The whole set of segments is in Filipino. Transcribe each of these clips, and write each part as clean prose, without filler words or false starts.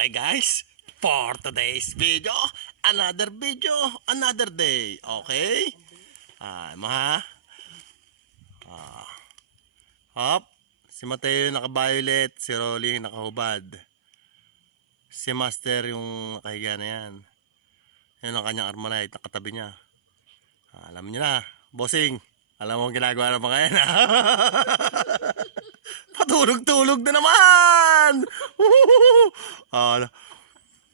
Okay guys, for today's video, another day. Okay? Maha. Hop. Si Mateo naka-violet, si Rolly nakahubad. Si Master yung nakahiga na yan. Yan ang kanyang Armalite, nakatabi niya. Alam niyo na, bossing. Alam mo ang ginagawa ng mga yan. Patulog-tulog na naman!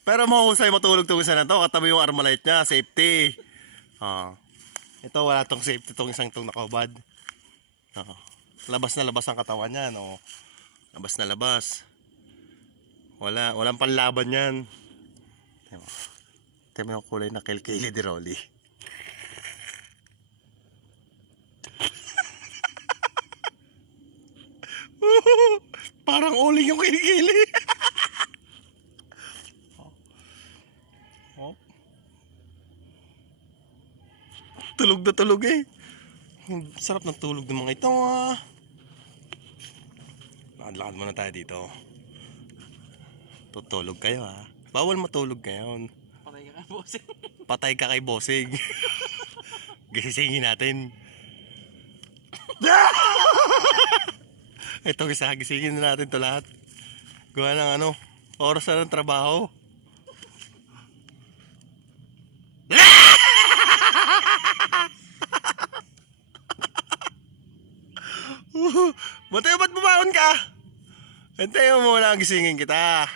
Pero mahusay matulog-tulog isa na to. Katabi yung Armalite niya, safety. Ito wala tong safety tong isang tong nakahubad. Labas na labas ang katawan niya, no. Labas na labas. Walang panlaban yan. Tingnan mo yung kulay na kilikili ni Rolly. Parang uling yung kilikili. Tulog na tulog eh. Sarap ng tulog ng mga ito. Lakad-lakad muna tayo dito. Tutulog kayo ha. Bawal matulog ngayon. Patay ka kay bossing. Patay ka kay bossing. Gisingin natin. Ito isa, gisingin na natin to lahat. Gawa ng oras na ng trabaho. Mateo, ba't bumaon ka? Hintayin mo muna ang gisingin kita.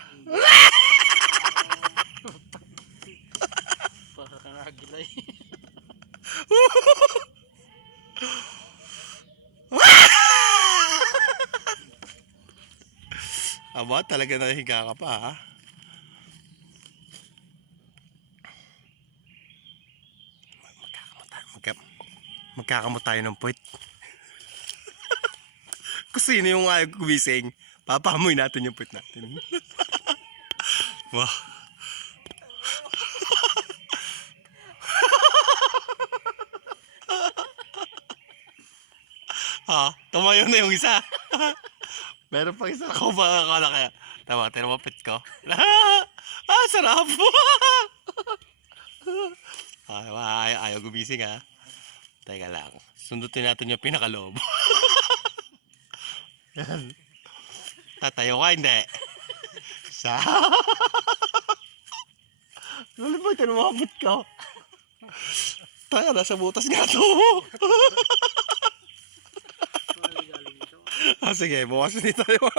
Para kang agilay. Aba, talaga nahiga ka pa ha? Magkakamot tayo ng puwit. Kung sino yung ayaw gumising, papahamoy natin yung puwit natin. Wow. Tumayo na yung isa. Meron pang isa ako makakala kaya. Tama, tinamapit ko. Sarap! Ayaw gumising ha. Teka lang. Sundutin natin yung pinakaloob. Tatayo ka, hindi. Ano ba ito namapit ko? Taka, nasa butas nga ito. Sige, bukas na tayo.